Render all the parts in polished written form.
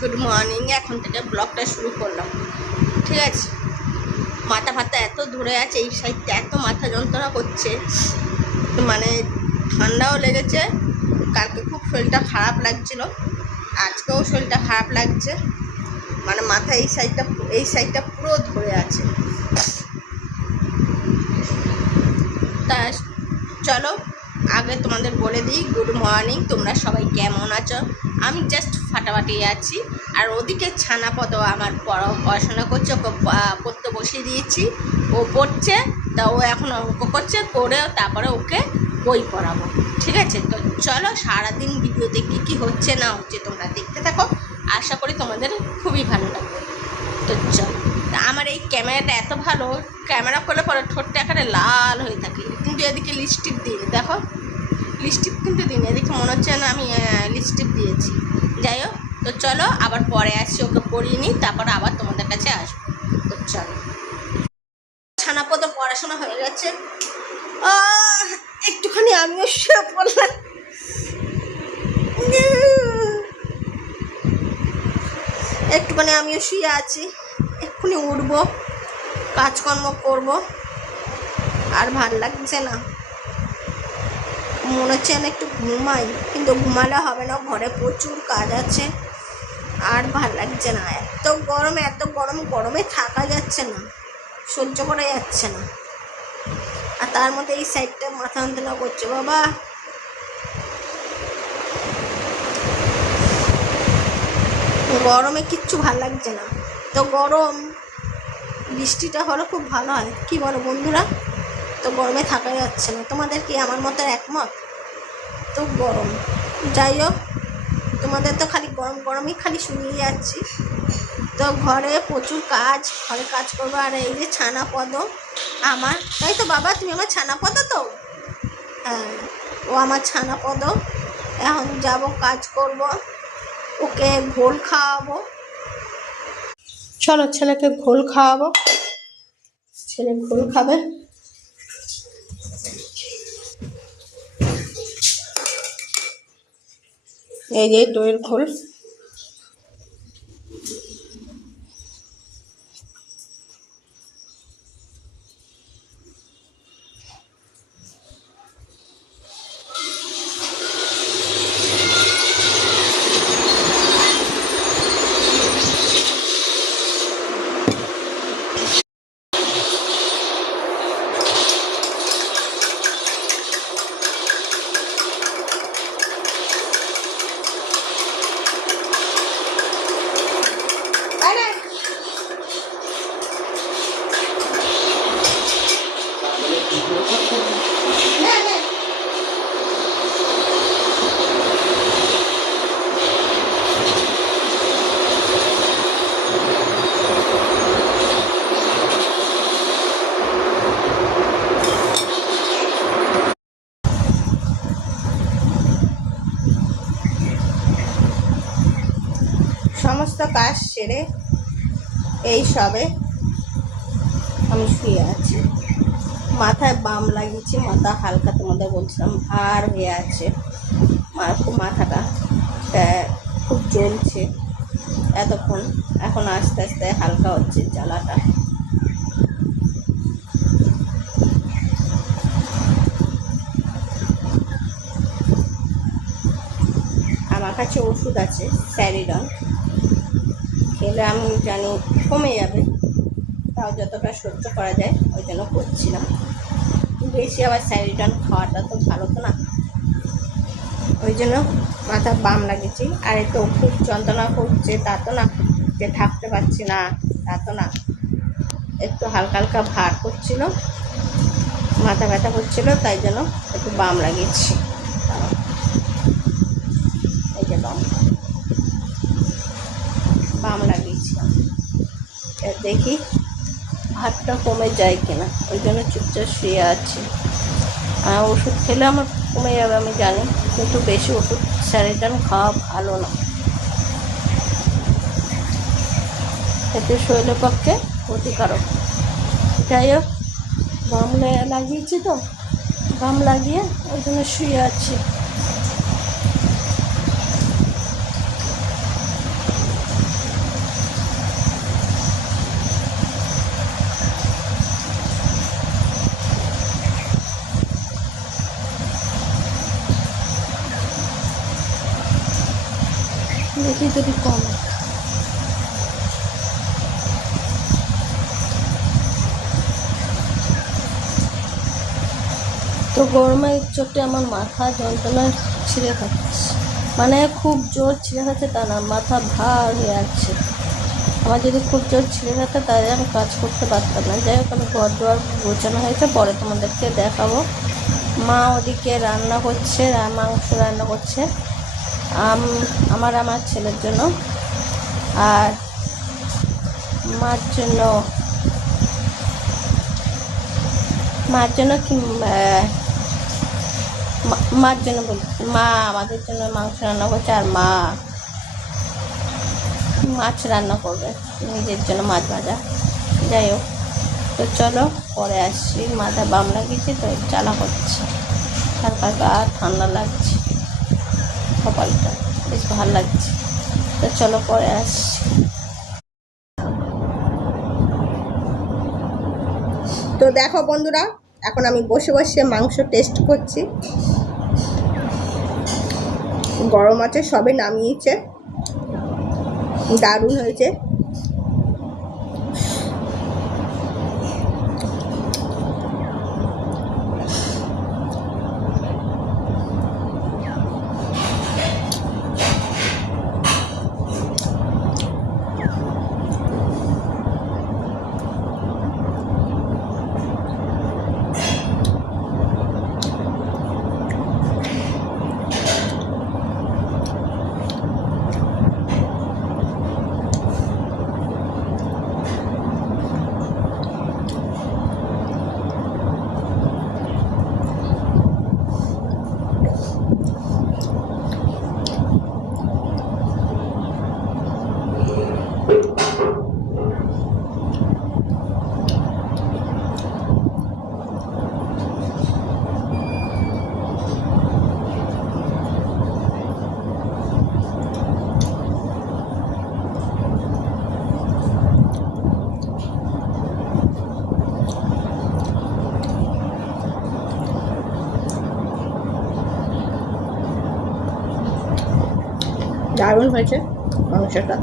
Good morning. এখন থেকে ব্লগটা শুরু করলাম, ঠিক আছে। মাথা ফাতা এত ধরে আছে, এই সাইডটা এত মাথা যন্ত্রণা করছে, মানে ঠান্ডাও লেগেছে। কালকে খুব শরীরটা খারাপ লাগছিল, আজকেও শরীরটা খারাপ লাগছে। মানে মাথা এই সাইডটা পুরো ধরে আছে। তা চলো আগে তোমাদের বলে দিই গুড মর্নিং, তোমরা সবাই কেমন আছো? আমি জাস্ট ফাটাফাটি আছি। আর ওদিকে ছানাপদ আমার পড়াশোনা করছে, ওকে পড়তে বসিয়ে দিয়েছি, ও পড়ছে। তা ও এখন অঙ্ক করছে, করে তারপরে ওকে বই পড়াবো, ঠিক আছে। তো চলো সারাদিন ভিডিওতে কী কী হচ্ছে না হচ্ছে তোমরা দেখতে থাকো, আশা করি তোমাদের খুবই ভালো লাগবে। তো চলো, আমার এই ক্যামেরাটা এত ভালো, ক্যামেরা করলে পরে ঠোঁটটা এখানে লাল হয়ে থাকে, কিন্তু এদিকে লিপস্টিক দিই, দেখো লিপস্টিক কিন্তু দিই, এদিকে মনে হচ্ছে না আমি লিপস্টিক দিয়েছি। যাই হোক, তো চলো আবার পরে আসছি, ওকে পড়িয়ে নিই, তারপর আবার তোমাদের কাছে আসবো। তো চলো, ছানাপদ পড়াশোনা হয়ে গেছে, একটুখানি আমিও শুয়ে পড়লাম। একটুখানি আমিও শুয়ে আছি, এক্ষুনি উঠবো, কাজকর্ম করব। আর ভাল লাগছে না, মনে হচ্ছে না একটু ঘুমাই, কিন্তু ঘুমালে হবে না, ঘরে প্রচুর কাজ আছে। আর ভাল লাগছে না, এত গরম, গরমে থাকা যাচ্ছে না, সহ্য করা যাচ্ছে না। আর তার মধ্যে এই সাইডটা মাথা যন্ত্রণা করছে বাবা। গরমে কিচ্ছু ভাল লাগছে না, তো গরম বৃষ্টিটা হলে খুব ভালো হয়, কি বলো বন্ধুরা? তো গরমে থাকা যাচ্ছে না, তোমাদের কি আমার মতো একমত? তো গরম, যাই হোক, তোমাদের তো খালি গরমই খালি শুনিয়ে যাচ্ছি। তো ঘরে প্রচুর কাজ, ঘরে কাজ করবো। আর এই যে ছানাপদ আমার, তাই তো বাবা, তুমি আমার ছানাপদ তো? হ্যাঁ, ও আমার ছানাপদ। এখন যাব কাজ করব, ওকে ঘোল খাওয়াবো। চলো ছেলেকে ঘোল খাওয়াবো, ছেলে ঘোল খাবে। এই যে দইয়ের ঘোল। সমস্ত কাজ সেরে এই সবে আমি শুয়ে আছি, মাথায় বাম লাগিয়েছি, মাথা হালকা, তোমাদের বলছিলাম ভার হয়ে আছে, মাথাটা খুব জ্বলছে এতক্ষণ, এখন আস্তে আস্তে হালকা হচ্ছে জ্বালাটা। আমার কাছে ওষুধ আছে স্যারিডন, খেলে আমি জানি কমে যাবে, তাও যতটা সহ্য করা যায় ওই জন্য করছিলাম। বেশি আবার স্যারিডন খাওয়াটা তো ভালো তো না, ওই জন্য মাথা বাম লাগিয়েছি। আর তো খুব যন্ত্রণা করছে তা তো না, যে থাকতে পারছি না তা তো না, একটু হালকা হালকা ভার করছিল, মাথা ব্যথা করছিল, তাই জন্য একটু বাম লাগিয়েছি। এই যে বাম লাগিয়েছিলাম, দেখি ভাতটা কমে যায় কিনা, ওই জন্য চুপচাপ শুয়ে আছি। আর ওষুধ খেলে আমার কমে যাবে আমি জানি, কিন্তু বেশি ওষুধ স্যারিডন খাওয়া ভালো না, এতে শরীরের পক্ষে ক্ষতিকারক। যাই হোক, বাম লাগিয়েছি তো, বাম লাগিয়ে ওই জন্য শুয়ে আছি। দেখি যদি কমে। তো গরমের চোটে আমার মাথা যন্ত্রণা ছিঁড়ে খাচ্ছে, মানে খুব জোর ছিঁড়ে খাচ্ছে তা না, মাথা ভার হয়ে আছে। আমার যদি খুব জোর ছিঁড়ে খাচ্ছে তাহলে আমি কাজ করতে পারতাম না। যাই হোক, আমি ঘর দুয়ার গোছানো হয়েছে, পরে তোমাদেরকে দেখাবো। মা ওদিকে রান্না করছে, মাংস রান্না করছে আমার ছেলের জন্য, আর মার জন্য কি মার জন্য বলছি, মা আমাদের জন্য মাংস রান্না করছে, আর মা মাছ রান্না করবে নিজের জন্য, মাছ ভাজা। যাই হোক, তো চলো পরে আসছি। মাথা বাম লাগিয়েছি তো জ্বালা করছে, হালকা হালকা ঠান্ডা লাগছে, কপালটা বেশ ভালো লাগছে। তো চলো পরে আসছি। তো দেখো বন্ধুরা, এখন আমি বসে বসে মাংস টেস্ট করছি। গরম আছে, সবে নামিয়েছে, দারুণ হয়েছে। দারুণ হয়েছে মাংসটা।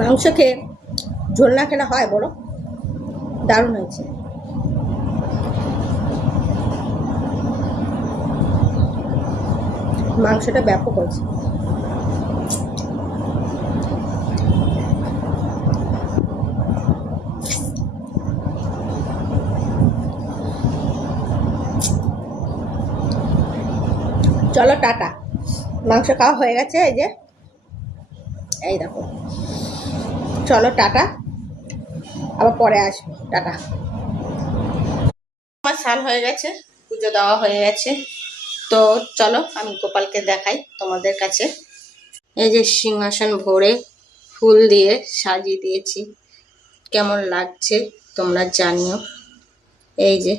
মাংস খেয়ে ঝোল না খেলে হয় বলো? দারুণ হয়েছে। মাংসটা ব্যাপক হয়েছে। চলো টাটা, মাংস খাওয়া হয়ে গেছে। এই যে, এই দেখো, চলো টাটা, আবার পরে আসবো, টাটা। আমার স্নান হয়ে গেছে, পুজো দেওয়া হয়ে গেছে, তো চলো আমি গোপালকে দেখাই তোমাদের কাছে। এই যে সিংহাসন ভরে ফুল দিয়ে সাজিয়ে দিয়েছি, কেমন লাগছে তোমরা জানিও। এই যে,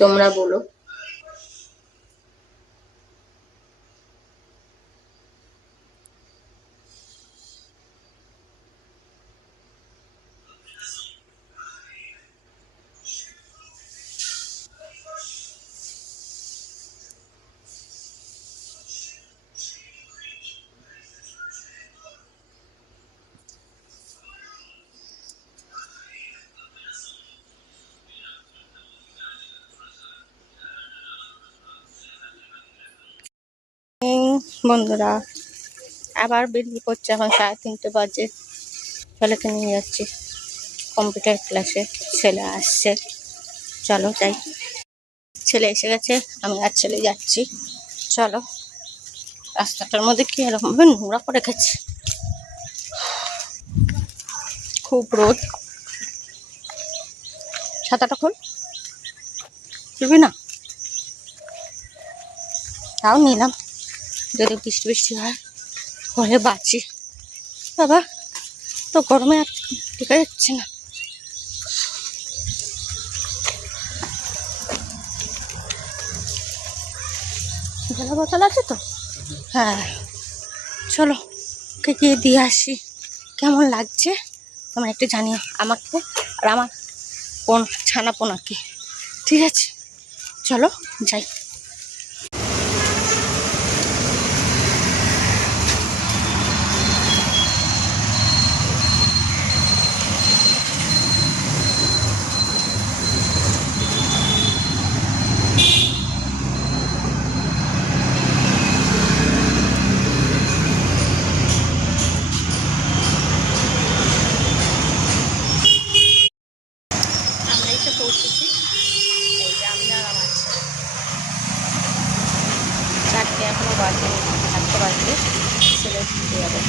তোমরা বলো। বন্ধুরা আবার বেরিয়ে পড়ছে, এখন 3:30 বাজে। ছেলেকে নিয়ে যাচ্ছি কম্পিউটার ক্লাসে, ছেলে আসছে, চলো যাই। ছেলে এসে গেছে, আমি আর ছেলে যাচ্ছি, চলো। রাস্তাটার মধ্যে কি এরকম নোংরা করে গেছে, খুব রোদ। ছাতাটা খোল, খুলবি না? তাও নিলাম, যদি বৃষ্টি বৃষ্টি হয় পরে বাঁচি। বাবা, তো গরমে আর টিকা যাচ্ছে না। জলের বোতল আছে তো? হ্যাঁ, চলো ওকে গিয়ে দিয়ে আসি। কেমন লাগছে তোমরা একটু জানিও আমাকে, আর আমার ছানা পোনাকে। ঠিক আছে, চলো যাই। আমরা এসে পৌঁছেছি, এই যে আমি আর আমার চারটে এখনো বাজে, 4টা বাজলে ছেলে ছুটে যাবে।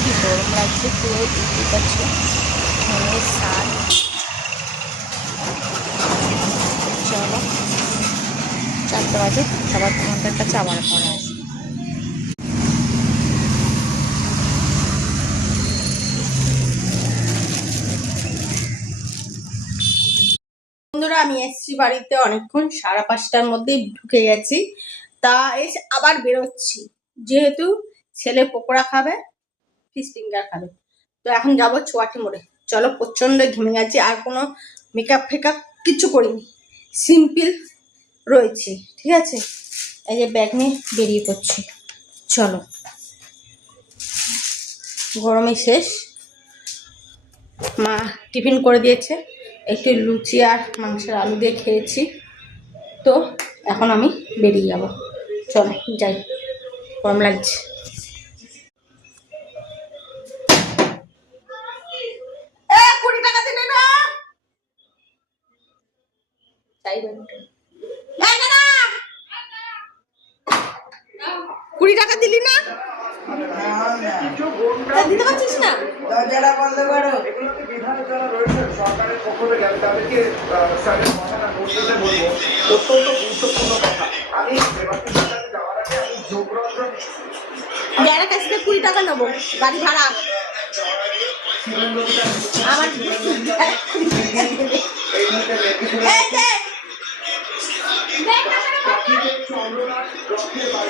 কি গরম লাগছে, পুরো বুঝতে পারছো, মনের স্বাদ। চলো 4টা বাজে, আবার তোমাদের কাছে আবার পরে আসবো। বন্ধুরা আমি এসছি বাড়িতে অনেকক্ষণ, 5:30টার মধ্যেই ঢুকে গেছি, তা এসে আবার বেরোচ্ছি, যেহেতু ছেলে পকোড়া খাবে, ফিশ ফিঙ্গার খাবে। তো এখন যাবো চুয়াটি মোড়ে। চলো, প্রচন্ড ঘেমে গেছি, আর কোনো মেকআপ ফেকআপ কিছু করিনি, সিম্পল রয়েছে। ঠিক আছে, এই যে ব্যাগ নিয়ে বেরিয়ে পড়ছি, চলো। গরমে শেষ, মা টিফিন করে দিয়েছে, একটু লুচি আর মাংসের আলু দিয়ে খেয়েছি। তো এখন আমি বেরিয়ে যাব, চলো যাই, গরম লাগছে। তাই 20 টাকা দিলি না, দিতে পারছিস না? দরজাটা বন্ধ করো। সরকারের পক্ষ থেকে আমি তাদেরকে স্যারের কথাটা বলতে বলবো, অত্যন্ত গুরুত্বপূর্ণ কথা। আমি যাওয়ার আগে আমি যোগরঞ্জন যারা কাছ থেকে 20 টাকা নেবো গাড়ি ভাড়া আমার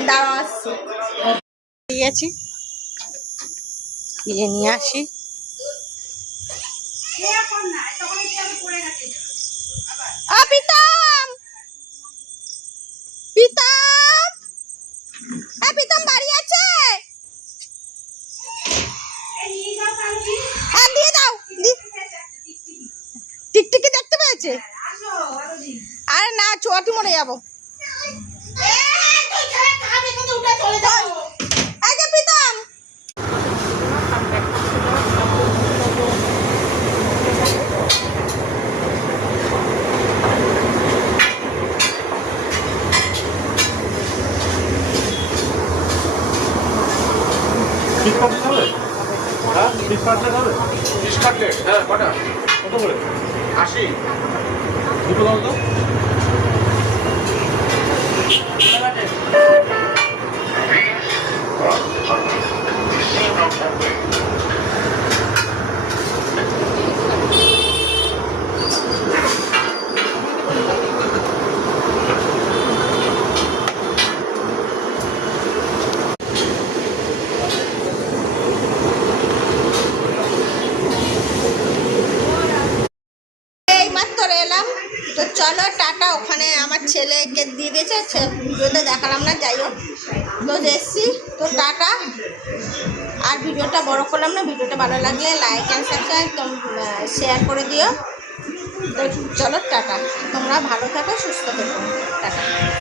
দাঁড়া আসছি, গিয়েছি গিয়ে নিয়ে আসি। পিতাম, পিতাম, পিতাম বাড়ি আছে? পড়ে যাবো। এই যে প্রীতম, ফিশ কাটলেট হবে? হ্যাঁ ফিশ কাটলেট হবে? ফিশ কাটলেট হ্যাঁ কটা? কত করে? 80। দুটো দাও তো। এই মাত্র এলাম তো, চলো টাটা। ওখানে আমার ছেলেকে দিয়ে দিয়েছে, ভিডিওতে দেখালাম না, যাই হোক তো এসছি তো টাটা। আর ভিডিওটা বড় করলাম না, ভিডিওটা ভালো লাগলে লাইক অ্যান্ড সাবস্ক্রাইব শেয়ার করে দিও। তো চলো টাটা, তোমরা ভালো থাকো, সুস্থ থেকো, টাটা।